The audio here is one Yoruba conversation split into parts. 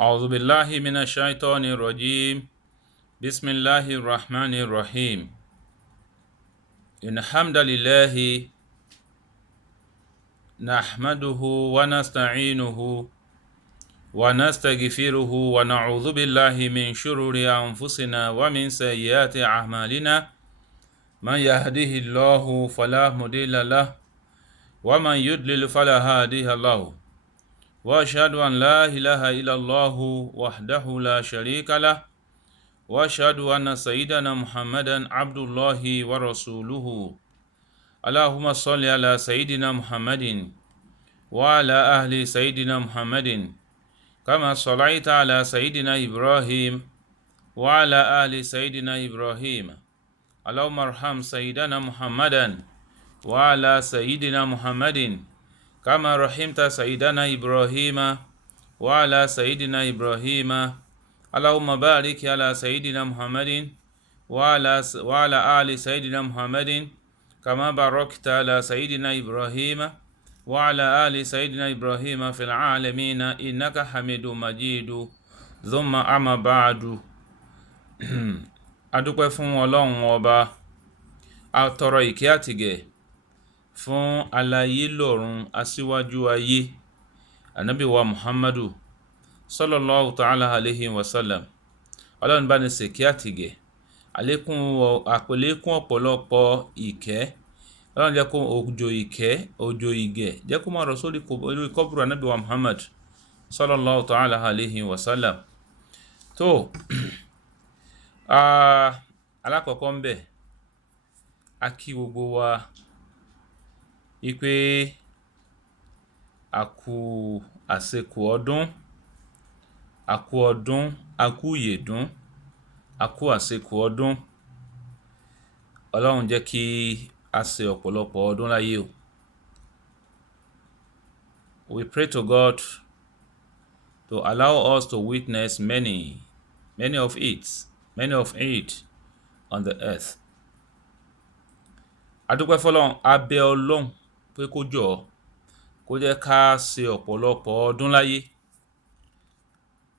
أعوذ بالله من الشيطان الرجيم بسم الله الرحمن الرحيم إن الحمد لله نحمده ونستعينه ونستغفره ونعوذ بالله من شرور أنفسنا ومن سيئات أعمالنا من يهده الله فلا مضل له ومن يضلل فلا هادي له وأشهد أن لا إله إلا الله وحده لا شريك له وأشهد أن سيدنا محمدا عبد الله ورسوله اللهم صل على سيدنا محمد وعلى أهل سيدنا محمد كما صليت على سيدنا إبراهيم وعلى آل سيدنا إبراهيم اللهم ارحم سيدنا محمدا وعلى سيدنا محمد كما رحمت سيدنا إبراهيم وعلى سيدنا إبراهيم اللهم بارك على سيدنا محمد وعلى آل سيدنا محمد كما باركت على سيدنا إبراهيم وعلى آل سيدنا إبراهيم في العالمين إنك حميد مجيد ثم أما بعد adúpẹ́ fún Ọlọ́run ọba atọrọ ìkẹ́ àtìgẹ̀ fún aláyé lọ́run aṣíwájú ayé ànábì wa Muhammadu sallallahu ta'ala alayhi wa sallam. Ọlọ́run bá ní ṣèkẹ́ àtìgẹ̀ àpèlékún ọ̀pọ̀lọpọ̀ ìkẹ́. Ọlọ́run jẹ́ kó òjò ìkẹ́ òjò ìgẹ̀ jẹ́ kó máa rọ̀ sórí kọ́bùrù ànábì wa Muhammad sallallahu ta'ala alayhi wa sallam. tó alákọ̀ọ́kọ́ ń bẹ̀ a kí gbogbo wa wípé a kú àsìkò ọdún, a kú ọdún, a kú ìyèdún, a kú àsìkò ọdún. Ọlọ́run jẹ́ kí a ṣe ọ̀pọ̀lọpọ̀ ọdún láyé o. We pray to God to allow us to witness many of it on the earth. Adúpẹ́ fọ́lọ́run, a bẹ̀ Ọlọ́run pé kó jọ̀ọ́ kó jẹ́ ká ṣe ọ̀pọ̀lọpọ̀ ọdún láyé.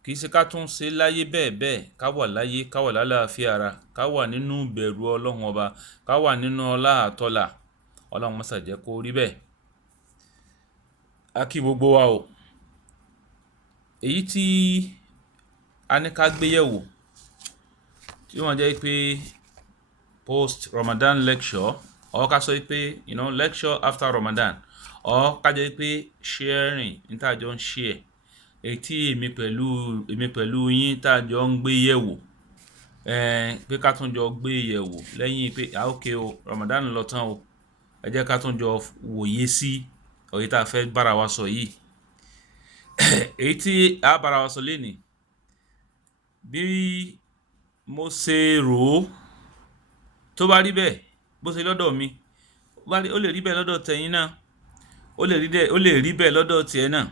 Kì í ṣe ká tún ṣe láyé bẹ́ẹ̀ ká wà láyé, ká wà lálàáfíà ara, ká wà nínú ìbẹ̀rù Ọlọ́run ọba, ká wà nínú ọlá àtọlà. Ọlọ́run má ṣe jẹ́ kó rí bẹ́ẹ̀. A kí gbogbo wa o. Èyí tí a ní ká gbéyẹ̀wò tí wọ́n jẹ́ pé post Ramadan lecture, or ká sọ pé lecture after Ramadan, or ká jẹ́ pé sharing ní tá a jọ ń share, èyí tí èmi pẹ̀lú yín tá a jọ ń gbé yẹ̀wò, pé ká tún jọ gbé yẹ̀wò lẹ́yìn pé okay o Ramadan lọ tán o, ẹ jẹ́ ká tún jọ wòye sí èyí tá a fẹ́ bára wa sọ yìí. Èyí tí a bára wa sọ lénìí, bí mo ṣe rò ó tó bá rí bẹ́ẹ̀ bó ṣe lọ́dọ̀ mi, ó lè rí bẹ́ẹ̀ lọ́dọ̀ tẹ̀yin náà, ó lè rí bẹ́ẹ̀ lọ́dọ̀ tiẹ̀ náà.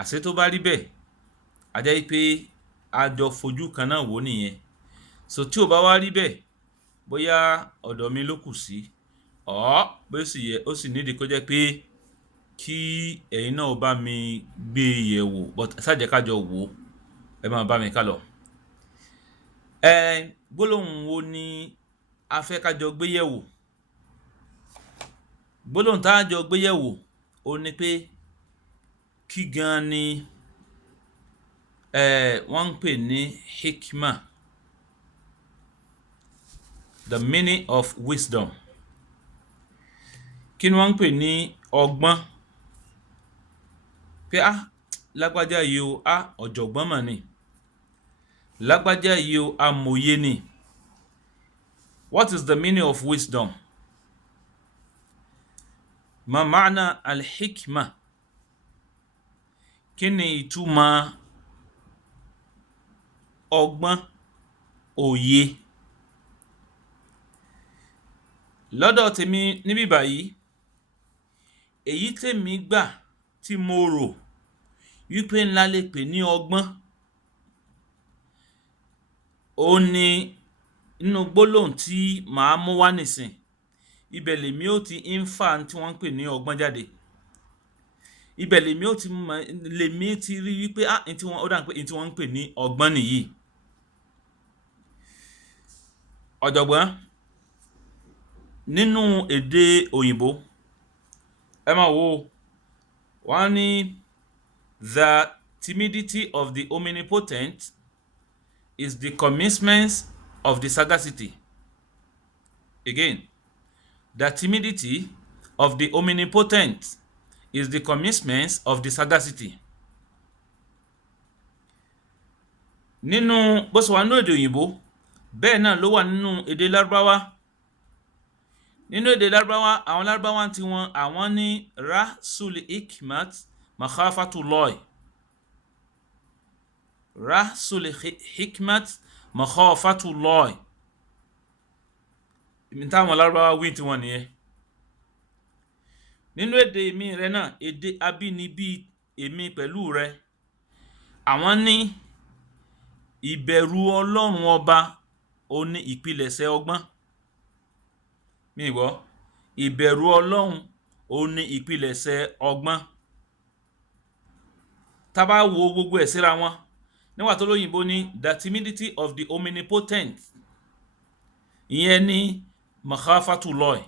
Àṣé tó bá rí bẹ́ẹ̀ a jẹ́ pé a jọ fojú kan náà wò nìyẹn. So tí ò bá wá rí bẹ́ẹ̀, bóyá ọ̀dọ̀ mi ló kù sí, bóyá ó sì nídìí kó jẹ́ pé kí ẹ̀yin náà bá mi gbé yẹ̀wò, but ṣá jẹ́ ká jọ wò ó, ẹ máa bá mi ká lọ. Gbólóhùn wo ni a fẹ́ ká jọ gbé yẹ̀wò? Gbólóhùn tá a jọ gbé yẹ̀wò ó ní pé kí gan ni wọ́n ń pè ní hikma, the meaning of wisdom. Kí ni wọ́n ń pè ní ọgbọ́n? Pé lágbájá yìí o ọ̀jọ̀gbọ́n mà ni, lágbájá yìí o amòye ni. What is the meaning of wisdom? Ma ma'na al-hikma? Kí ni ìtumọ̀ ọgbọ́n, òye? Lọ́dọ̀ tèmi níbí báyìí, èyí tèmi gbà tí mo rò wípé ńlá lè pè ní ọgbọ́n, ó ní nínú gbólóhùn tí màá mú wá nìsín, ibẹ̀ lèmi ó ti infer tí wọ́n ń pè ní ọgbọ́n jáde. ibẹ̀ lèmi ti rí wípé ntí wọ́n ó dà pé ntí wọ́n ń pè ní ọgbọ́n nìyí. Ọ̀jọ̀gbọ́n nínú èdè òyìnbó ẹ máa wo wọ́n ní the timidity of the omnipotent is the commencement of the sagacity. Again, the timidity of the omnipotent is the commencement of the sagacity. Nínú bó ṣe wà nínú èdè òyìnbó bẹ́ẹ̀ náà ló wà nínú èdè lárúbáwá. Nínú èdè lárúbáwá àwọn lárúbáwá tí wọn àwọn ní rasul hikmat makhafatullah. Rasul hikmat makhafatullah. Ìmí táwọn lárúbáwá wí tí wọn nìyẹn. Nínú èdè mi rẹ náà èdè abínibí èmi pẹ̀lú rẹ àwọn ní ìbẹ̀rù Ọlọ́run ọba ó ní ìpilẹ̀ṣẹ̀ ọgbọ́n. Mi gbọ́ ìbẹ̀rù Ọlọ́run ó ní ìpilẹ̀ṣẹ̀ ọgbọ́n. Tá bá wo gbogbo ẹ̀ síra wọn nígbà tó lóyìnbó ní the timidity of the omnipotent ìyẹn ní makhafatullah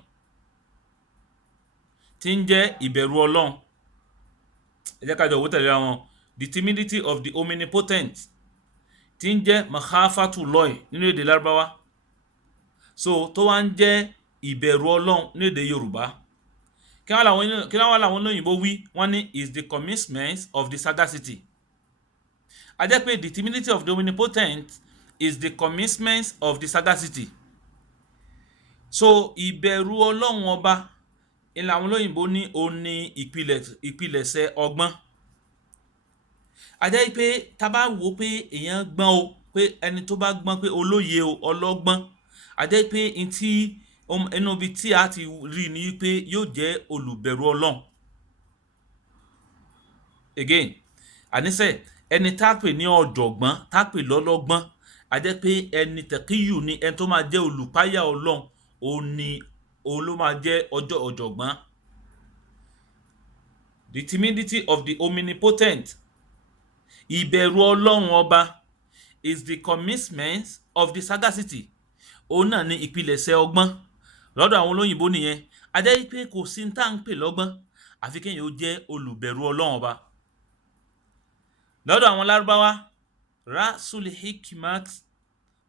tí ń jẹ́ ìbẹ̀rù Ọlọ́run. Ẹ jẹ́ ká jọ wò tẹ̀lé wọn. The timidity of the omnipotent tí ń jẹ́ makhafatullah nínú èdè lárúbáwá so tó wá ń jẹ́ ìbẹ̀rù Ọlọ́run ní èdè Yorùbá. Kí wọ́n làwọn olóyìnbó wí wọ́n ní is the commencement of the sagacity. A jẹ́ pé the timidity of the omnipotent is the commencement of the sagacity. So ìbẹ̀rù Ọlọ́run ọba ìlàwọn olóyìnbó ní ó ní ìpilẹ̀ṣẹ̀ ọgbọ́n. A jẹ́ pé tá bá wò pé èèyàn gbọ́n o pé ẹni tó bá gbọ́n pé olóye o ọlọ́gbọ́n a jẹ́ pé ẹnu ibi tí a ti rí ni pé yóò jẹ́ olùbẹ̀rù Ọlọ́run. Again àníṣe ẹni tá pè ní ọ̀jọ̀gbọ́n tá pè lọ́lọ́gbọ́n a jẹ́ pé ẹni tẹ̀kíyù ni ẹni tó máa jẹ́ olùpáyà Ọlọ́run òun ló máa jẹ́ ọ̀jọ̀gbọ́n. The timidity of the omnipotent ìbẹ̀rù Ọlọ́run ọba is the commencement of the sagacity. Òun náà ni ìpilẹ̀ṣẹ̀ ọgbọ́n lọ́dọ̀ àwọn olóyìnbó nìyẹn. A jẹ́ pé kò sí tá ń pè lọ́gbọ́n àfi kéèyàn ó jẹ́ olùbẹ̀rù Ọlọ́run ọba. Lọ́dọ̀ àwọn lárúbáwá rasul hikmat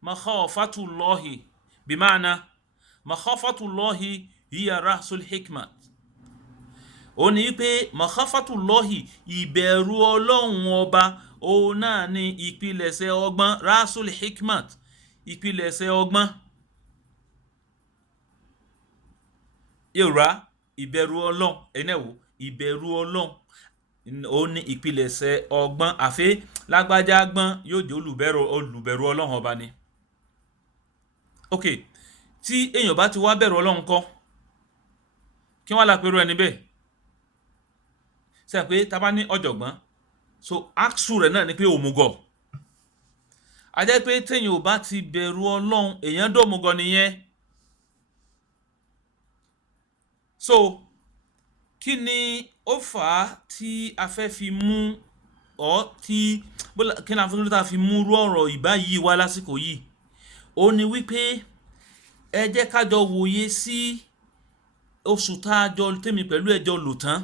makhafatullahi bima'na makhafatullahi hiya rasul hikmat. Ó ní pé makhafatullahi ìbẹ̀rù Ọlọ́run ọba òun náà ni ìpilẹ̀ṣẹ̀ ọgbọ́n rasul hikmat ìpilẹ̀ṣẹ̀ ọgbọ́n. Yorùbá ìbẹ̀rù Ọlọ́run ẹnẹ́wò ìbẹ̀rù Ọlọ́run ó ní ìpilẹ̀ṣẹ̀ ọgbọ́n àfẹ́ lágbájá gbọ́n yóò jẹ́ olùbẹ̀rù Ọlọ́run ọba ni. Ok tí èèyàn bá ti wá bẹ̀rù Ọlọ́run kọ́ kí wọ́n lápẹ̀rù ẹni bẹ́ẹ̀ ṣe pé tá bá ní ọ̀jọ̀gbọ́n so aksu rẹ̀ náà ni pé òmùgọ̀. A jẹ́ pé téèyàn ò bá ti bẹ̀rù Ọlọ́run èèyàn dòmùgọ̀ nìyẹn. So kí ni ó fà á tí a fẹ́ fi mú kí ni a fẹ́ fi mú rú ọ̀rọ̀ ìbáyìí wá lásìkò yìí ó ní wípé ẹ jẹ́ ká jọ wòye sí oṣù tá a jọ tèmi pẹ̀lú ẹjọ́ lò tán.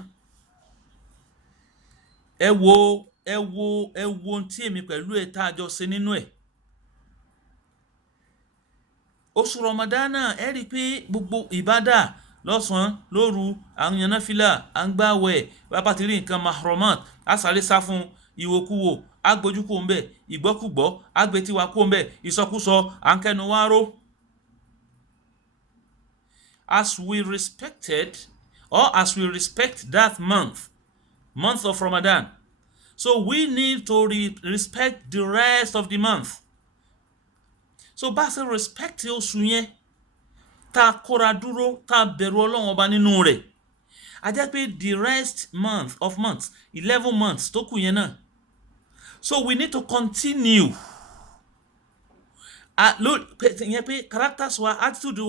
Ẹ wo tí èmi pẹ̀lú ẹ̀ tá a jọ ṣe nínú ẹ̀. Oṣù Ramadana ẹ rí pé gbogbo ìbádà lọ́sàn-án lóru à ń yan náfílà à ń gbààwẹ̀ bá ti rí nǹkan mahromat á sáré sá fún ìwòkuwò á gbójú kò ń bẹ̀ ìgbọ́kùgbọ́ á gbé tiwa kò ń bẹ̀ ìsọkúsọ à ń kẹnu wá ró. As we respect that month of Ramadan, so we need to respect the rest of the month. So bá ṣe respect oṣù yẹn tá a kóra dúró tá a bẹ̀rù Ọlọ́run ọba nínú rẹ̀ a jẹ́ pé the rest of months 11 months tó kù yẹn náà so we need to continue yẹn pé characters wa attitude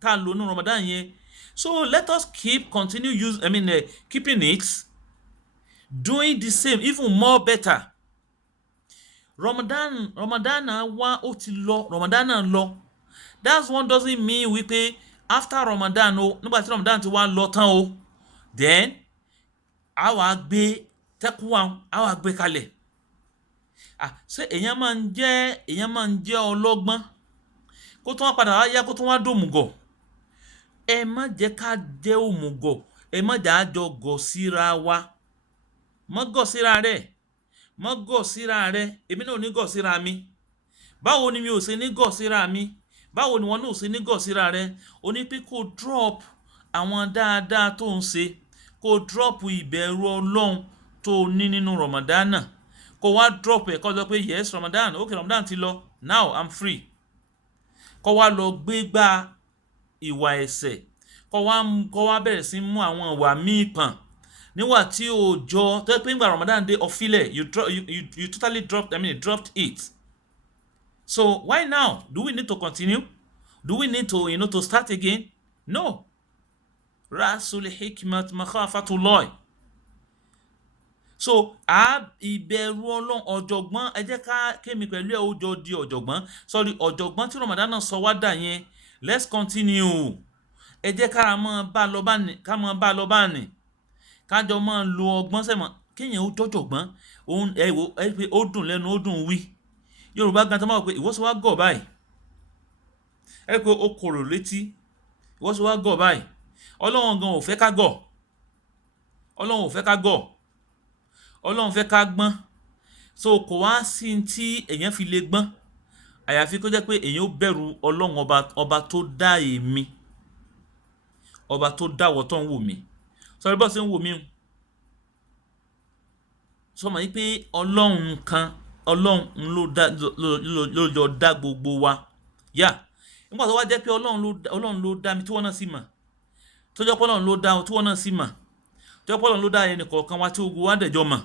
tá a lò ní Ramadan yẹn so let us keeping it doing the same, even more better. Ramadan wá ó ti lọ, Ramadan lọ. That's one doesn't mean wípé after Ramadan o, nígbà tí Ramadan ti wá lọ tán o, then a wá gbé tẹ́kùwá a wá gbé kalẹ̀. Ṣé èèyàn máa ń jẹ́ ọlọ́gbọ́n kó tún wá padà wá yá kó tún wá dòmùgọ̀? Ẹ má jẹ́ ká jẹ́ òmùgọ̀, ẹ má jà á jọ gọ̀ síra wa. Má gọ̀ síra rẹ̀, má gọ̀ síra rẹ̀, èmi náà ò ní gọ̀ síra mi. Báwo ni mi ò ṣe ní gọ̀ síra mi? Báwo ni wọn náà ò ṣe ní gọ̀ síra rẹ̀? O ní pé kó drop àwọn dáadáa tó ń ṣe, kó drop ìbẹ̀rù Ọlọ́run tó ní nínú Ramadan. Kó wá drop ẹ̀ kó sọ pé yes Ramadan, okay Ramadan ti lọ, now I'm free. Kó wá lọ gbégbá ìwà ẹ̀ṣẹ̀, kó wá bẹ̀rẹ̀ sí mú àwọn ìwà míì pọ̀n níwà tí ó jọ tó pé nígbà Ramadan dé ọ̀fílẹ̀ you totally dropped it. So why now? Do we need to continue? Do we need to to start again? No. Rasul hikmat makhafatullah. So ìbẹ̀rù Ọlọ́run ọ̀jọ̀gbọ́n, ẹ jẹ́ ká kémi pẹ̀lú ẹ̀ ó jọ di ọ̀jọ̀gbọ́n. Sorry, ọ̀jọ̀gbọ́n tí Ramadan náà sọ wá dà yẹn. Let's continue. Ẹ jẹ́ ká máa bá lọ bá ní. Ká jọ máa lo ọgbọ́n sẹ́mọ̀. Kéèyàn ó jọ̀jọ̀gbọ́n. Ẹ pé ó dùn lẹ́nu, ó dùn wí. Yorùbá gan tó máa wò pé ìwọ ṣe wá gọ̀ báyìí. Ẹ pé ó korò létí. Ìwọ ṣe wá gọ̀ báyìí. Ọlọ́run gan ò fẹ́ ká gọ̀. Ọlọ́run ò fẹ́ ká gọ̀. Ọlọ́run fẹ́ ká gbọ́n. So kò wá sí tí èèyàn fi lè gbọ́n. Àyàfi kó jẹ́ pé èèyàn ó bẹ̀rù Ọlọ́run ọba tó dá èmi. Ọba tó dáwọ́ tó ń wò mí. Sọrí bọ́ sí ń wò mí. Sọmọ yìí pé Ọlọ́run kan, Ọlọ́run ló jọ dá gbogbo wa. Yeah. Nígbà tó wá jẹ́ pé Ọlọ́run ló dá mi tí wọ́n náà sì mọ̀. Tó jẹ́ pé Ọlọ́run ló dá tí wọ́n náà sì mọ̀. Tó jẹ́ pé Ọlọ́run ló dá ẹnì kọ̀ọ̀kan wa tí ogun wa dẹ̀jọ́ mọ̀.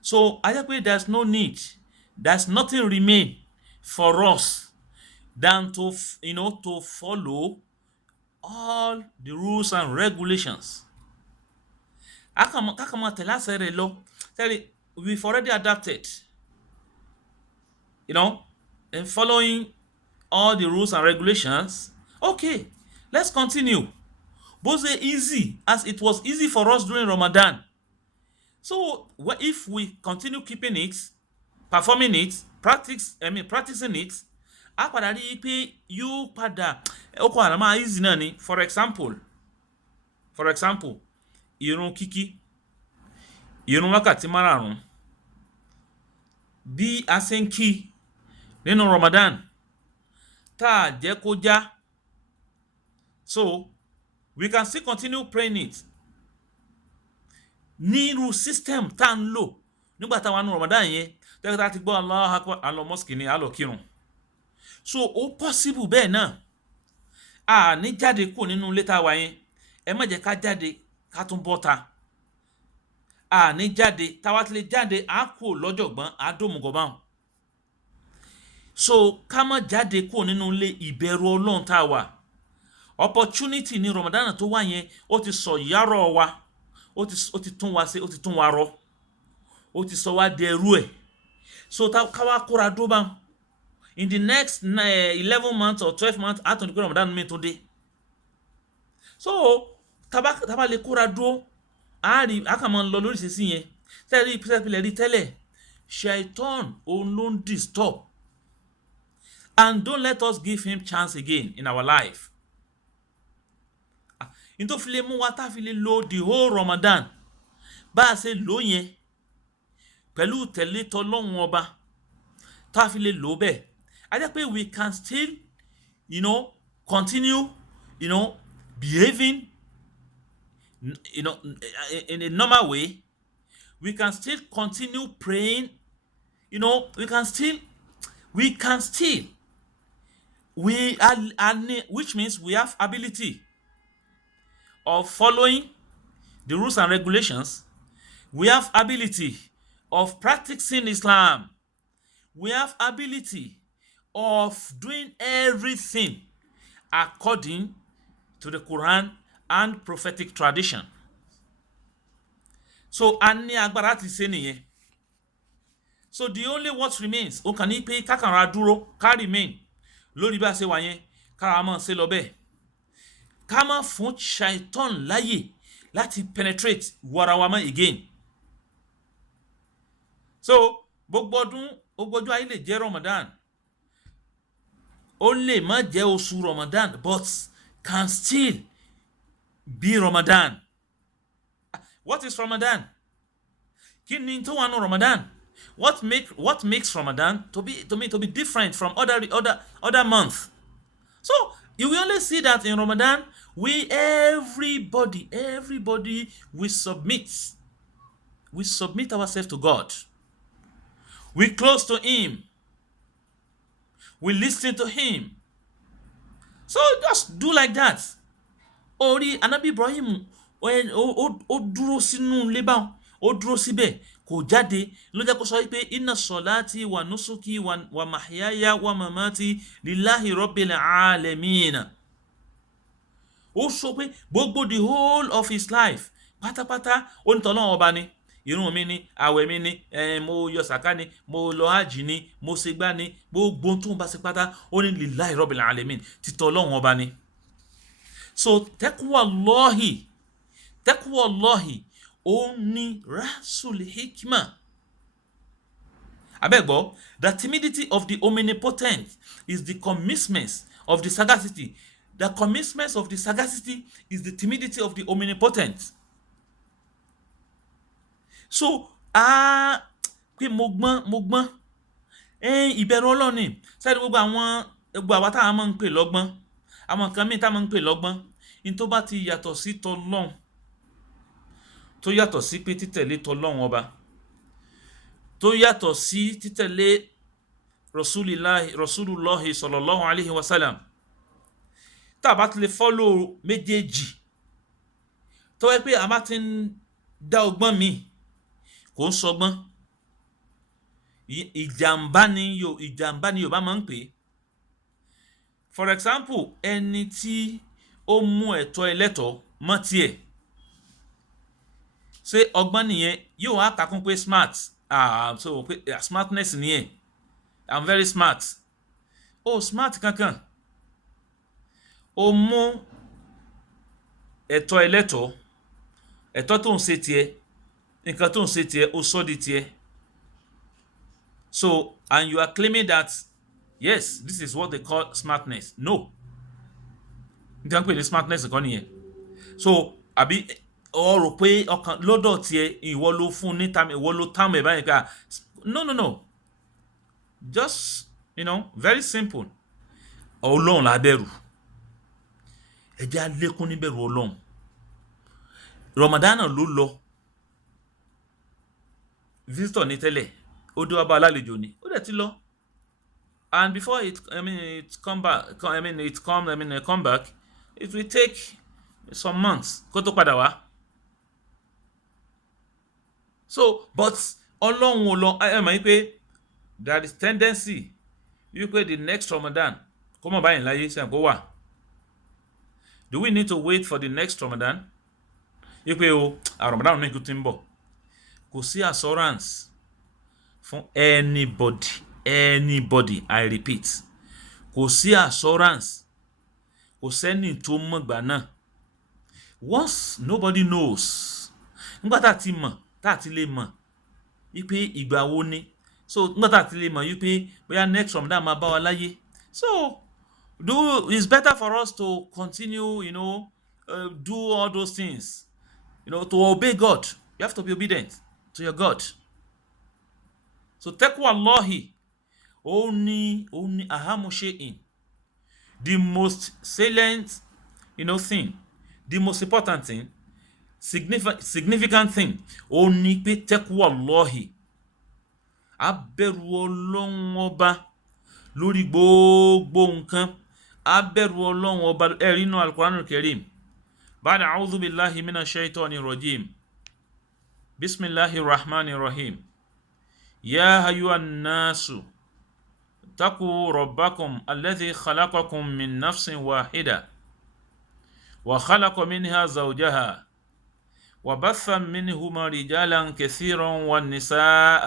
So I jẹ́ pé there's no need, there's nothing remain for us than to to follow all the rules and regulations. Kakama tẹ̀lé àṣẹ rẹ̀ lọ. We've already adapted, and following all the rules and regulations. Okay, let's continue. Both easy as it was easy for us during Ramadan. So if we continue keeping it, performing it, practicing it, a padà rí pé yóò padà ọkọ̀ àlámà easy náà ni. For example, ìrun kíkí, ìrun wákàtí márààrún. Bí a ṣe ń kí nínú Ramadan, tá jẹ́ kó já. So we can still continue praying it. Nírú system tá ń lò nígbà táwa nínú Ramadan yẹn, tẹ́kẹ́tà ti gbọ́ Allahu Akbar, a lọ mosque ni, a lọ kírun. So ó possible bẹ́ẹ̀ náà. Ní jáde kúrò nínú ilé tá wà yẹn. Ẹ má jẹ́ ká jáde ká tún bọ́ta. Ní jáde, táwa ti lè jáde, a kúrò lọ́jọ̀gbọ́n, a dòmùgọ̀ báwọn. So ká má jáde kúrò nínú ilé, ìbẹ̀rù Ọlọ́run tá wà. Opportunity ní Ramadan tó wà yẹn, ó ti sọ yárọ̀ wa. Ó ti tún wa ṣe, ó ti tún wa rọ. Ó ti sọ wá di ẹrú ẹ̀. So ká wá kóra dó báwọn. In the next 11 months or 12 months, a tún ní pé Ramadan mi tó dé. So tá bá lè kóra dó, a kàn máa lọ lórí ìṣesí yẹn. Tẹ́lẹ̀ rí tẹ́lẹ̀, Shaitan òun ló ń disturb. And don't let us give him chance again in our life. Into fi lè mú wa tá fi lè lo the whole Ramadan bá a ṣe lò yẹn pẹ̀lú tẹ̀lé t'Ọlọ́run ọba tá fi lè lò bẹ́ẹ̀. A jẹ́ pé we can still continue behaving in a normal way. We can still continue praying. We can still which means we have ability of following the rules and regulations. We have ability of practicing Islam. We have ability of doing everything according to the Quran and prophetic tradition. so a ní agbára láti ṣe nìyẹn. So the only what remains ó kàn ní pé kákànra dúró ká remain lórí bá ṣe wà yẹn kára mọ́ ṣe lọ bẹ́ẹ̀ ká má fún shaitan láyè láti penetrate wara wa mọ́ again. So gbogbo ọjọ́ ayé lè jẹ́ Ramadan ó lè má jẹ́ oṣù Ramadan but can still be Ramadan. What is Ramadan? Kí ni tó wà nínú Ramadan? What makes Ramadan to be different from other months? So you will only see that in Ramadan everybody we submit ourselves to God. We close to Him. We listen to Him. So just do like that. Orí Anabi Ibrahim ó dúró sínú ilé báwọn ó dúró síbẹ̀ kò jáde ló jẹ́ kó sọ pé inna salati wa nusuki wa mahyaya wa mamati lillahi rabbil alamin. Ó sọ pé gbogbo the whole of his life pátápátá ó ní t'Ọlọ́run ọba ni, ìrun mi ni, àwẹ̀ mi ni, mo yọ sàká ni, mo lọ hajj ni, mo ṣe gbá ni, gbogbo tó ń bá ṣe pátá ó ní lillahi rabbil alamin ti t'Ọlọ́run ọba ni. So taqwallahi ó ní rasul hikmah. Abegbo, the timidity of the omnipotent is the commitment of the sagacity. The commitment of the sagacity is the timidity of the omnipotent. So, pé mo gbọ́n, ìbẹ̀rù Ọlọ́run ni. Sẹ́ni gbogbo àwa tá a máa ń pè lọ́gbọ́n, àwọn nǹkan míì tá a máa ń pè lọ́gbọ́n, in tó bá ti yàtọ̀ sí t'Ọlọ́run, tó yàtọ̀ sí pé títẹ̀lé t'Ọlọ́run ọba, tó yàtọ̀ sí títẹ̀lé Rasulullahi sallallahu alaihi wasallam, tá bá ti lè follow méjèèjì, tó wẹ́ pé a bá ti ń dá ọgbọ́n mi kò ń sọgbọ́n, ìjàmbá ni Yorùbá máa ń pè. For example, ẹni tí ó mú ẹ̀tọ́ ẹlẹ́tọ̀ọ́ mọ́ tiẹ̀, ṣé ọgbọ́n nìyẹn? Yóò wá kàkún pé smart, so pé smartness nìyẹn, I'm very smart. Smart kankan. Ó mú ẹ̀tọ́ ẹlẹ́tọ̀ọ́, ẹ̀tọ́ tó ń ṣe tiẹ̀, nǹkan tó ń ṣe tiẹ̀ ó sọ di tiẹ̀. So, and you are claiming that yes, this is what they call smartness. No. Nǹkan pè ní smartness kan nìyẹn. So, àbí ó rò pé ọkàn lọ́dọ̀ tiẹ̀ ìwọ ló fún ní time, ìwọ ló time ẹ̀ báyìí ká. No. Just, very simple. Ọlọ́run la bẹ̀rù. Ẹ jẹ́ á lékún ní bẹ̀rù Ọlọ́run. Ramadan ló lọ. Visitor ní tẹ́lẹ̀, ó dé wá bá alálejò ni, ó dẹ̀ ti lọ. And before it come back, it will take some months kó tó padà wá. So, but Ọlọ́run ò lọ, ẹ mọ̀ pé there is tendency wípé the next Ramadan kó mọ̀ báyìí láyé ṣe àpò wà. Do we need to wait for the next Ramadan? Wípé Ramadan ní kú tí ń bọ̀. Kò sí assurance fún anybody, I repeat. Kò sí assurance. Kò sẹ́ni tó mọ̀ gbà náà. Once nobody knows. Nígbà tá ti mọ̀, tá ti lè mọ̀ wípé ìgbà wo ni. So nígbà tá ti lè mọ̀ wípé bóyá next Ramadan máa bá wa láyé. So it's better for us to continue, do all those things. To obey God. You have to be obedient to your God. So taqwallahi only ahamu shay'in. The most salient, thing, the most important thing, significant thing, only pé taqwallahi. Abẹ̀rù Ọlọ́run ọba lórí gbogbo nǹkan. Abẹ̀rù Ọlọ́run ọba ẹ̀rí nínú Al-Qur'anul Karim. Ba'da a'udhu billahi minash shaitanir rajim. Bismillahir rahmanir rahim. Ya ayyuhan nasu taqu rabbakum alladhi khalaqakum min nafsin wahida wa khalaqa minha zawjaha وبث منهما رجالا كثيرا والنساء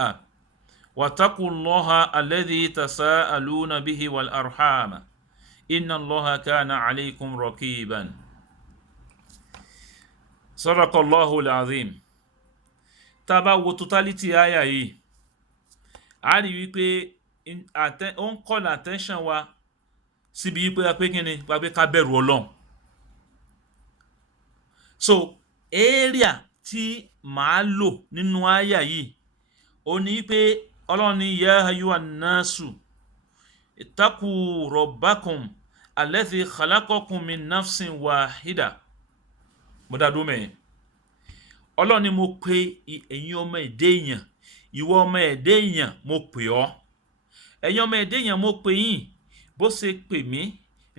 واتقوا الله الذي تساءلون به والأرحام إن الله كان عليكم رقيبا صدق الله العظيم. Tá bá wo totality àyà yìí, a rí wípé ó ń call attention wa síbi wípé kíni pé ká bẹ̀rù Ọlọ́run. So area tí màá lò nínú àyà yìí ó ní pé Ọlọ́run ní ya ayyuhan nasu ittaqu rabbakum alladhi khalaqakum min nafsin wahida. Mo dá dúró mẹ́yẹn. Ọlọ́run ní mo pè ẹ̀yin ọmọ ẹ̀dá èèyàn, ìwọ ọmọ ẹ̀dá èèyàn mo pè ọ́. Ẹ̀yin ọmọ ẹ̀dá èèyàn mo pè yín, bó ṣe pè mí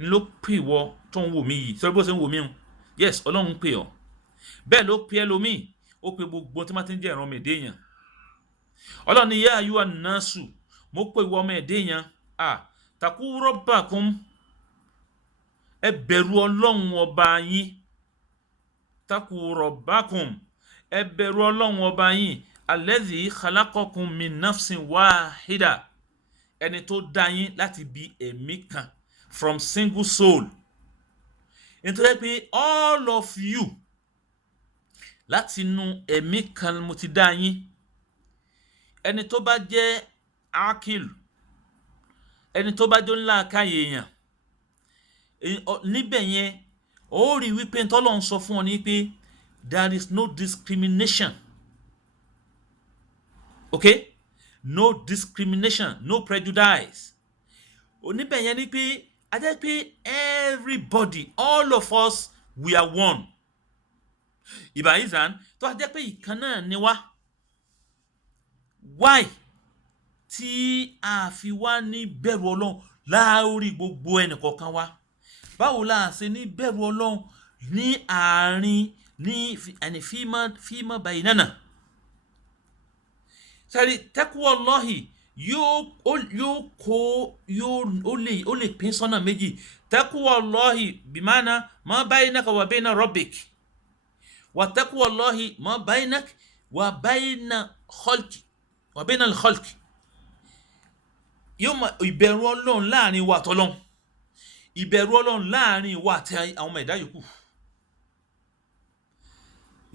ń ló pè wọ́ tó ń wò mí yìí. Sọ bó ṣe ń wò mí hùn. Yes, Ọlọ́run pè ọ́. Bẹ́ẹ̀ ló pè ẹlòmíì, ó pè gbogbo tí máa ti ń jẹ́ ìran ọmọ ẹ̀dá èèyàn. Ọlọ́run ní ya ayyuhan nasu, mo pè ìwọ ọmọ ẹ̀dá èèyàn, taqu rabbakum, ẹ bẹ̀rù Ọlọ́run ọba yín. Taqu rabbakum, ẹ bẹ̀rù Ọlọ́run ọba yín, alladhi khalaqakum min nafsin wahida, ẹni tó dá yín láti bí ẹ̀mí kan, from single soul. Nítorí pé all of you láti inú ẹ̀mí kan mo ti dá yín. Ẹni tó bá jẹ́ akil, ẹni tó bá jẹ́ ńlá káyè èèyàn, níbẹ̀ yẹn ó rí wípé t'Ọlọ́run sọ fún ọ ní pé there is no discrimination. Okay? No discrimination, no prejudice. Níbẹ̀ yẹn ni pé a jẹ́ pé everybody, all of us, we are one. Ìbáyìí tó a jẹ́ pé ìkan náà ni wá. Why? Tí a fi wá ní bẹ̀rù Ọlọ́run láórí gbogbo ẹnìkọ̀ọ̀kan wa. Báwo la ṣe ní bẹ̀rù Ọlọ́run ní àárín ní fíìmọ̀ baynana. Sẹ́rí taqwallahi ó lè pín sọ́nà méjì. Taqwallahi bimana ma baynaka wa bayna rabbik. Wa taqwallahi ma baynak wa bayna khalqi. Wa bayna al-khalqi. Ìbẹ̀rù Ọlọ́run láàrin wa t'Ọlọ́run. Ìbẹ̀rù Ọlọ́run láàrin wa àti àwọn ọmọ ẹ̀dá yòókù.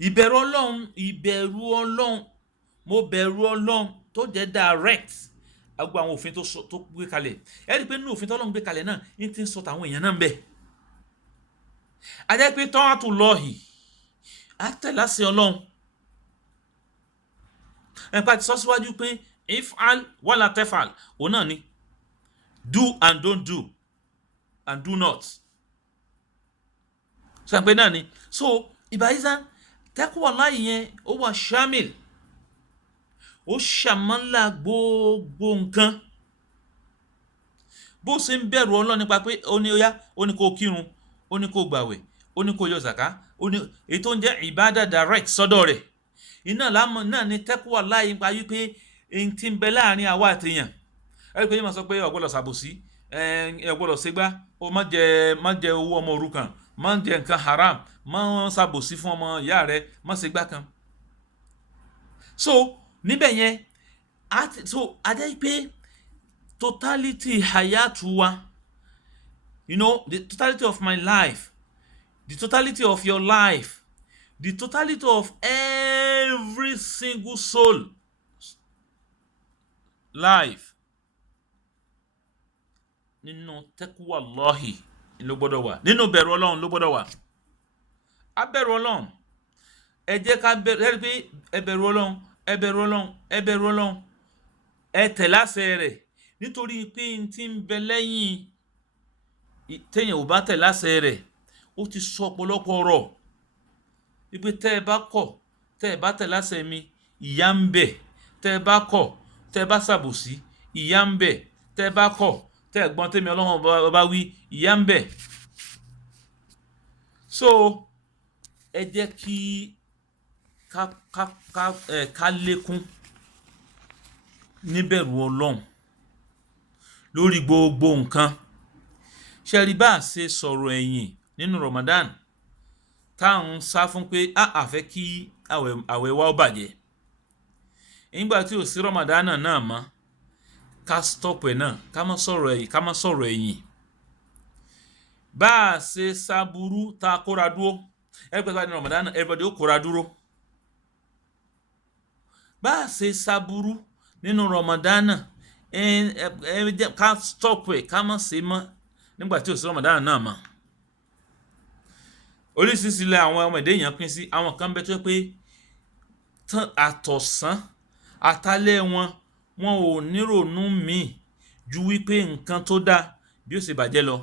Ìbẹ̀rù Ọlọ́run, mo bẹ̀rù Ọlọ́run tó jẹ́ direct. Gbogbo àwọn òfin tó gbé kalẹ̀. Ẹ rí pé nínú òfin t'Ọlọ́run gbé kalẹ̀ náà, ní ti ń sọ tàwọn èèyàn náà ń bẹ. A jẹ́ pé ta'atullahi, a tẹ̀lé àṣẹ Ọlọ́run. Ẹ̀pá ti sọ síwájú pé if'al wala taf'al, òun náà ni do and don't do and do not. Sọ pé náà ni. So ìbáyìí taqwallahi yẹn ó wà shamil. Ó ṣàmọ́lá gbogbo nǹkan. Bó ṣe ń bẹ̀rù Ọlọ́run nípa pé ó ní ó ní kó kírun, ó ní kó gbàwẹ̀, ó ní kó yọ zàká, ó ní èyí tó ń jẹ́ ìbádà direct sọ́dọ̀ rẹ̀. Iná lámọ̀ náà ni taqwallahi nípa wípé èyí tí ń bẹ láàrin àwa àti èèyàn. Ẹ rí pé yín máa sọ pé ò gbọ́dọ̀ ṣàbòsí, ẹ gbọ́dọ̀ ṣègbà, ó má jẹ owó ọmọ òrukàn, má jẹ nǹkan haram, má ṣàbòsí fún ọmọ ìyá rẹ, má ṣègbà kan. So níbẹ̀ yẹn a jẹ́ pé totality hayatu wa, the totality of my life, the totality of your life, the totality of every single soul life nínú taqwallahi ló gbọ́dọ̀ wà, nínú bẹ̀rù Ọlọ́run ló gbọ́dọ̀ wà. A bẹ̀rù Ọlọ́run, ẹ jẹ́ ká bẹ̀rù pé ẹ bẹ̀rù Ọlọ́run, ẹ bẹ̀rù Ọlọ́run, ẹ bẹ̀rù Ọlọ́run, ẹ tẹ̀lé àṣẹ rẹ̀, nítorí pé n tí ń bẹ lẹ́yìn téèyàn ò bá tẹ̀lé àṣẹ rẹ̀, ó ti sọ ọ̀pọ̀lọpọ̀ ọ̀rọ̀ wípé tẹ́ ẹ bá kọ̀, tẹ́ ẹ bá tẹ̀lé àṣẹ mi, ìyà ń bẹ. Tẹ́ ẹ bá kọ̀, tẹ́ ẹ bá ṣàbòsí, ìyà ń bẹ. Tẹ́ ẹ bá kọ̀, tẹ́ ẹ gbọ́n tèmi Ọlọ́run bá wí, ìyà ń bẹ. So ẹ jẹ́ kí ká lékún níbẹ̀rù Ọlọ́run lórí gbogbo nǹkan. Ṣé rí bá ṣe sọ̀rọ̀ ẹ̀yìn nínú Ramadan táwọn sá fún pé a fẹ́ kí àwẹ̀ wa ó bàjẹ́. Nígbà tí ò sí Ramadan náà mọ́, ká stop ẹ̀ náà, ká má sọ̀rọ̀ ẹ̀yìn. Bá a ṣe sábúrú tá a kóra dúró, ẹgbẹ́ ní Ramadan everybody ó kóra dúró. Bá a ṣe sábúrú nínú Ramadan ká stop ẹ̀, ká má ṣe mọ́ nígbà tí ò sí Ramadan náà mọ́. Oríṣiríṣi ilẹ̀ àwọn ọmọdé èèyàn pín sí. Àwọn kan bẹ tó pé àtọ̀sán àtàlẹ́ wọn ò nírònú míì ju wípé nǹkan tó dáa bí ó ṣe bàjẹ́ lọ.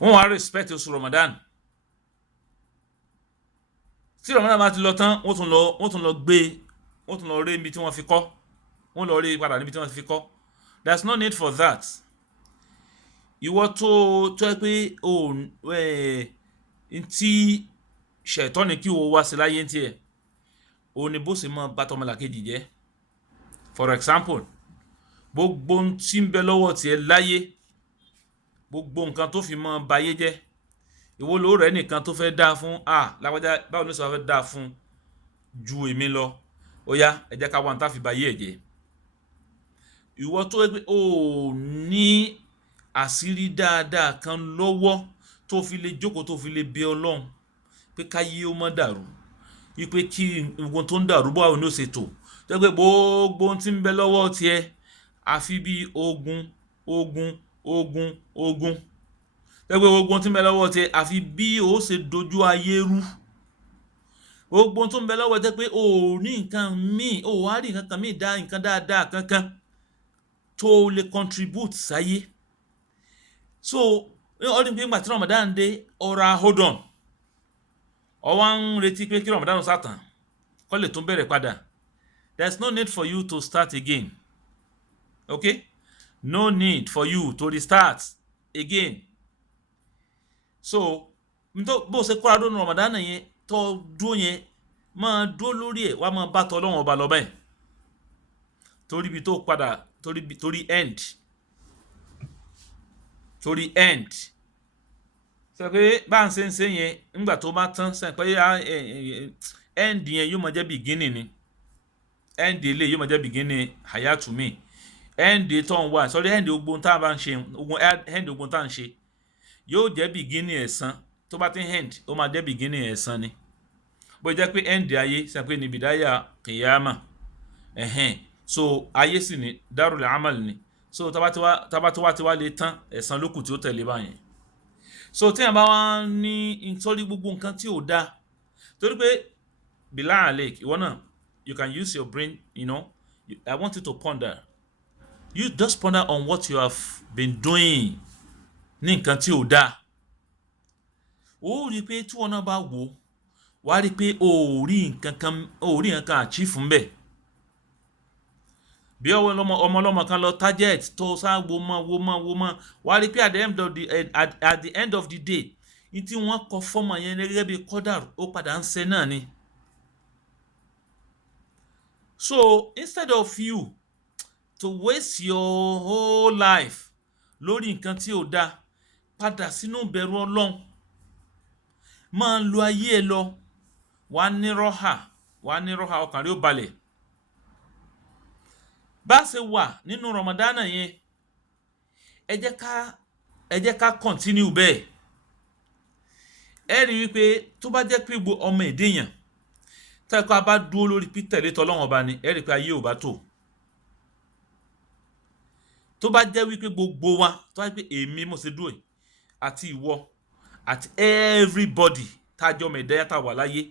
Wọ́n wá respect oṣù Ramadan. Tí Ramadan bá ti lọ tán, wọ́n tún lọ rí ibi tí wọ́n fi kọ́. Wọ́n lọ rí padà níbi tí wọ́n fi kọ́. There's no need for that. Ìwọ tó ẹ pé ntí ṣẹ̀tánì kí o wá sí láyé ntí ẹ̀, o ní bó ṣe mọ́ bá tọmọlàkejì jẹ́. For example, gbogbo tí ń bẹ lọ́wọ́ tiẹ̀ láyé, gbogbo nǹkan tó fi mọ́ bayé jẹ́, ìwọ ló rẹ̀ nìkan tó fẹ́ dáa fún lágbájá báwo ló sọ fẹ́ dáa fún ju èmi lọ, ó yá ẹ jẹ́ ká wá ń tá fi bayé ẹ̀ jẹ́. Ìwọ tó ẹ pé o ní àṣírí dáadáa kan lọ́wọ́ tó fi lè jókòó, tó fi lè bẹ Ọlọ́run pé káyé ó má dàrú, wípé kí nǹkan tó ń dàrú báwo ni ó ṣe tò, tó pé gbogbo tí ń bẹ lọ́wọ́ tiẹ̀ àfi bí ogun tó pé gbogbo tí ń bẹ lọ́wọ́ tiẹ̀ àfi bí ó ṣe dojú ayé rú. Gbogbo tó ń bẹ lọ́wọ́ tẹ́ pé o ò ní nǹkan míì, o wá rí nǹkan kan míì dá nǹkan dáadáa kankan tó lè contribute sáyé. So ọdún pé nígbà tí Ramadan dé, ọ̀rá hold on, ọwá ń retí pé kí Ramadan sátàn kó lè tún bẹ̀rẹ̀ padà. There's no need for you to start again. Okay? No need for you to restart again. So bó ṣe kóra dúró ní Ramadan yẹn tó dúró yẹn, máa dúró lórí ẹ̀, wá máa bá t'Ọlọ́run ọba lọ bẹ́ẹ̀. Torí bí tó padà torí end. Sọ pé bá ń ṣe yẹn nígbà tó bá tán, sọ pé end yẹn yóò máa jẹ́ beginning ni. End ilé yóò máa jẹ́ beginning hayatu mi. End tó ń wà, sorry, end ogun tá bá ń ṣe, end ogun tá ń ṣe yóò jẹ́ beginning ẹ̀san. Tó bá ti end, ó máa jẹ́ beginning ẹ̀san ni. Bó jẹ́ pé end ayé, sọ pé ní bidaya qiyama. So ayé sì ni darul amal ni. So tá bá ti wá lè tán, ẹ̀san lókù tí ó tẹ̀lé báyẹn. So tí a bá wá ní nítorí gbogbo nǹkan tí ò dáa, torí pé billah alaik, ìwọ náà, you can use your brain, I want you to ponder. You just ponder on what you have been doing ní nǹkan tí ò dáa. Ó rí pé tí wọn náà bá wò, wá rí pé o rí nǹkan achieve fún bẹ́ẹ̀. Bí ọmọlọ́mọ kan lọ target tó sá wo mọ́, wá rí pé at the end of the day, ní tí wọ́n kọ fọ́mọ yẹn gẹ́gẹ́ bí kọ́dàrú, ó padà ń ṣe náà ni. So instead of you to waste your whole life lórí nǹkan tí ò dáa, padà sínú bẹ̀rù Ọlọ́run, máa lo ayé ẹ lọ, wà ní rọ́hà, ọkàn rí ó balẹ̀. Bá ṣe wà nínú Ramadan yẹn, ẹ jẹ́ ká continue bẹ́ẹ̀. Ẹ rí wípé tó bá jẹ́ pé ọmọ èdèyàn tẹ́kọ̀ bá dúró lórí pítẹ̀lé t'Ọlọ́run ọba ni, ẹ rí pé ayé ò bá tó. Tó bá jẹ́ wípé gbogbo wa, tó bá jẹ́ pé èmi mo ṣe dúró àti ìwọ àti everybody tájọ́ mẹ̀dẹ́yà tá wà láyé,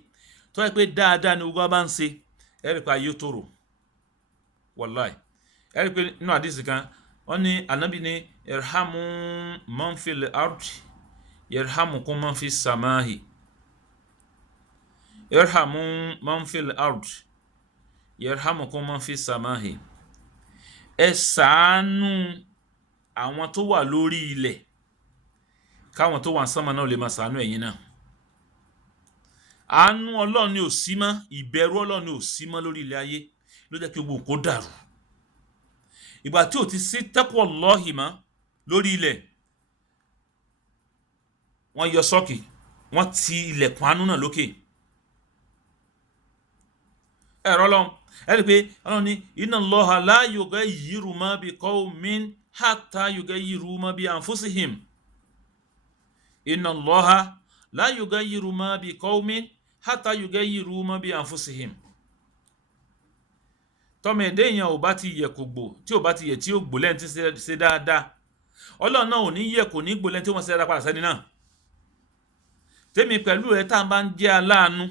tó bá jẹ́ pé dáadáa ni gbogbo wa bá ń ṣe, ẹ rí pé ayé tó rò. Wallahi. Ẹ rí pé nínú àdìsí kan, wọ́n ní Ànábì ní irhamu man fil ardi yarhamukum man fis samahi. Irhamu man fil ardi yarhamukum man fis samahi. Ẹ ṣàánú àwọn tó wà lórí ilẹ̀, káwọn tó wà sánmà náà lè máa ṣàánú ẹ̀yin náà. Àánú Ọlọ́run ni ò sí mọ́, ìbẹ̀rù Ọlọ́run ni ò sí mọ́ lórí ilẹ̀ ayé, ló jẹ́ kí gbogbo nǹkan dàrú. Ìgbà tí ò ti sí taqwallahi mọ́ lórí ilẹ̀, wọ́n yọ sọ́ọ̀kì, wọ́n ti ilẹ̀kùn àánú náà lókè. ẹ̀rọ Ọlọ́run ẹ̀rí pé Ọlọ́run ní inna Allaha la yughayyiru ma bi qawmin hatta yughayyiru ma bi anfusihim. inna Allaha la yughayyiru ma bi qawmin hatta yughayyiru ma bi anfusihim. tọ́mọ ẹ̀dá èèyàn ò bá ti yẹ kò gbò, tí ò bá ti yẹ tí ó gbò lẹ́ni tí ṣe dáadáa, Ọlọ́run náà ò ní yẹ kò ní gbò lẹ́ni tí ó mọ̀ sí dáadáa padà sẹ́ni náà. tèmi pẹ̀lú rẹ̀ tá a bá ń jẹ́ aláàánú,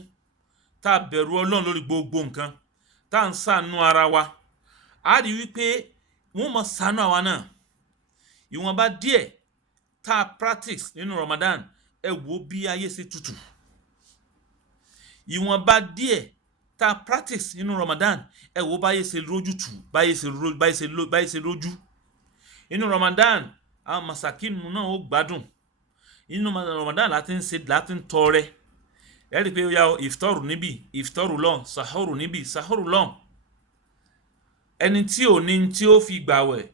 tá a bẹ̀rù Ọlọ́run lórí gbogbo nǹkan, tá a ń ṣàánú ara wa, a rí wípé wọ́n mọ̀ ṣàánú àwa náà. ìwọ̀nba díẹ̀ tá a practice nínú Ramadan, ẹ wo bí ayé ṣe tutù. ìwọ̀nba díẹ̀ tá a practice nínú Ramadan, ẹ wo báyé ṣe rójútù, báyé ṣe rójú. nínú Ramadan àwọn masakinu náà ó gbádùn. nínú Ramadan láti ń tọrẹ. ẹ rí i pé ó yá ìfitọ́rù níbí, ìfitọ́rù lọ́n, sàhórù níbí, sàhórù lọ́n. ẹni tí ò ní tí ó fi gbàwẹ̀,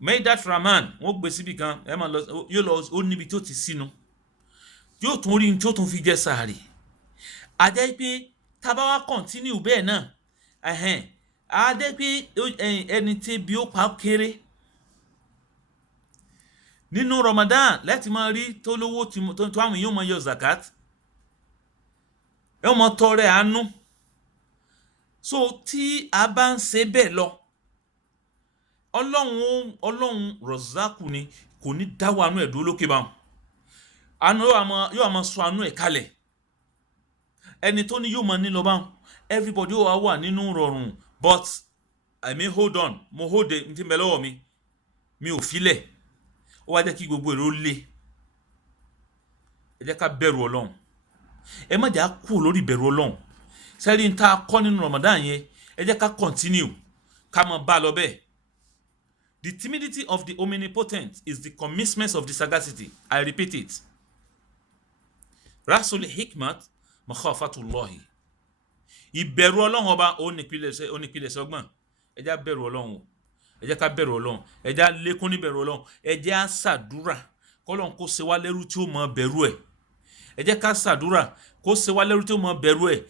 Meidat Rahman wọ́n gbé síbì kan, ẹ máa lọ, yóò lọ, ó níbi tí ó ti sínú, yóò tún rí ní tí ó tún fi jẹ sàárì. àjẹ́ pé tábà wá kọ̀ntínú bẹ́ẹ̀ náà, àjẹ́ pé ẹni tí bí ó pa kéré. nínú Ramadan láti máa rí tó lówó tó àwọn èèyàn máa yọ zakat, ẹ máa tọrẹ àánú. so tí a bá ń ṣe bẹ́ẹ̀ lọ, Ọlọ́run rọ̀zákù ni, kò ní dáwọ́ àánú ẹ̀ dúró lókè báwọn. àánú yóò máa sọ àánú ẹ̀ kalẹ̀. ẹni tó ní yóò máa nílò báwọn, everybody ó wà nínú rọrùn, but I mean hold on, mo hold it ní bẹ lọ́wọ́ mi ò filẹ̀. ó wá jẹ́ kí gbogbo èrò lé. ẹ jẹ́ ká bẹ̀rù Ọlọ́run, ẹ má jà kú lórí ìbẹ̀rù Ọlọ́run. sẹ́rí ń ta kọ́ nínú Ramadan yẹn, ẹ jẹ́ ká continue, ká máa bá lọ bẹ́ẹ̀. The timidity of the omnipotent is the commitment of the sagacity. I repeat it. Rasul hikmat makhafatullahi. ìbẹ̀rù Ọlọ́run ọba ó nípìlẹ̀ṣẹ̀ ọgbọ́n. ẹ jẹ́ á bẹ̀rù Ọlọ́run o, ẹ jẹ́ ká bẹ̀rù Ọlọ́run, ẹ jẹ́ á lékún ní bẹ̀rù Ọlọ́run, ẹ jẹ́ á ṣàdúrà k'Ọlọ́run kó ṣe wá lẹ́rú tí ó mọ bẹ̀rù ẹ̀. ẹ jẹ́ ká ṣàdúrà kó ṣe wá lẹ́rú tí ó mọ bẹ̀rù ẹ̀,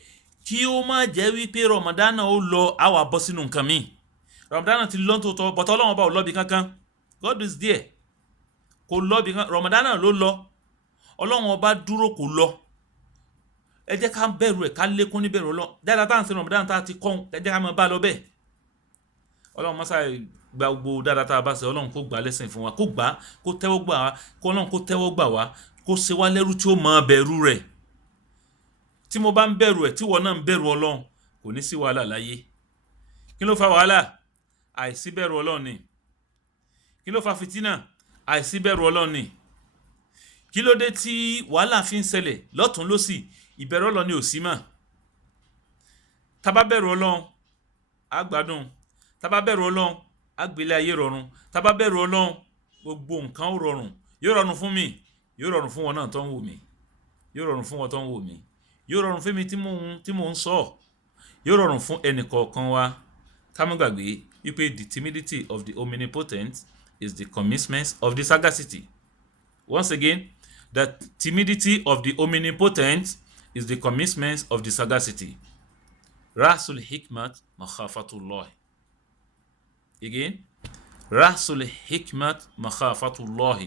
kí ó má jẹ́ wípé Ramadan ó lọ àwa bọ́ sínú nǹkan míì. Ramadan ti lọ tó tọ́, bọ̀tọ̀ Ọlọ́run ọba ò lọ́bi kankan. God is there, kò lọ́bi kankan. Ramadan ló lọ, Ọlọ́run ọba dúró kò lọ. ẹ jẹ́ ká bẹ̀rù ẹ̀, ká lékún ní bẹ̀rù Ọlọ́run. dáadáa tá à ń ṣe Ramadan tá a ti kọ́, ẹ jẹ́ ká máa bá lọ bẹ́ẹ̀. Ọlọ́run mọ́sá gba gbogbo dáadáa tá a bá ṣe, Ọlọ́run kó gbà lẹ́sìn fún wa, kó gbà, kó tẹ́wọ́ gbà wá, kó Ọlọ́run kó tẹ́wọ́ gbà wá, kó ṣe wá lẹ́rú tí ó máa bẹ̀rù rẹ̀. tí mo bá ń bẹ̀rù ẹ̀, tí wọ́n náà ń bẹ̀rù Ọlọ́run, kò ní sí wàhálà láyé. kí ló fa wàhálà? àìsí bẹ̀rù Ọlọ́run ni. kí ló fa fìtínà? àìsí bẹ̀rù Ọlọ́run ni. kí ló dé tí wàhálà fi ń ṣẹlẹ̀ lọ́tún lósì? ìbẹ̀rù Ọlọ́run ni ò sí mọ́. tá bá bẹ̀rù Ọlọ́run, á gbádùn. tá bá bẹ̀rù Ọlọ́run, á gbélé ayé rọrùn. tá bá bẹ̀rù Ọlọ́run, gbogbo nǹkan ó rọrùn. yóò rọrùn fún mi, yóò rọrùn fún wọn náà tó ń wò mí, yóò rọrùn fún wọn tó ń wò mí, yóò rọrùn fún mi tí mò ń sọ, yóò rọrùn fún ẹnì kọ̀ọ̀kan wa. ká má gbàgbé wípé the timidity of the omnipotent is the commitment of the sagacity. Once again, the timidity of the omnipotent is the commitment of the sagacity. Rasul hikmat makhafatullah. Again, Rasul hikmat makhafatullah.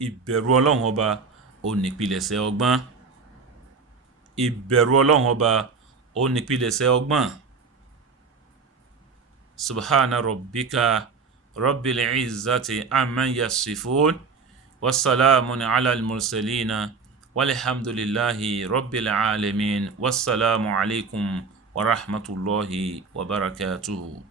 ìbẹ̀rù Ọlọ́run ọba ó nípìlẹ̀ṣẹ̀ ọgbọ́n. ìbẹ̀rù Ọlọ́run ọba ó nípìlẹ̀ṣẹ̀ ọgbọ́n. Subhana rabbika rabbil izzati amman yasifun, wassalamun ala al-mursalina, walhamdulillahi rabbil alamin. Wassalamu alaikum wa rahmatullahi wa barakatuhu.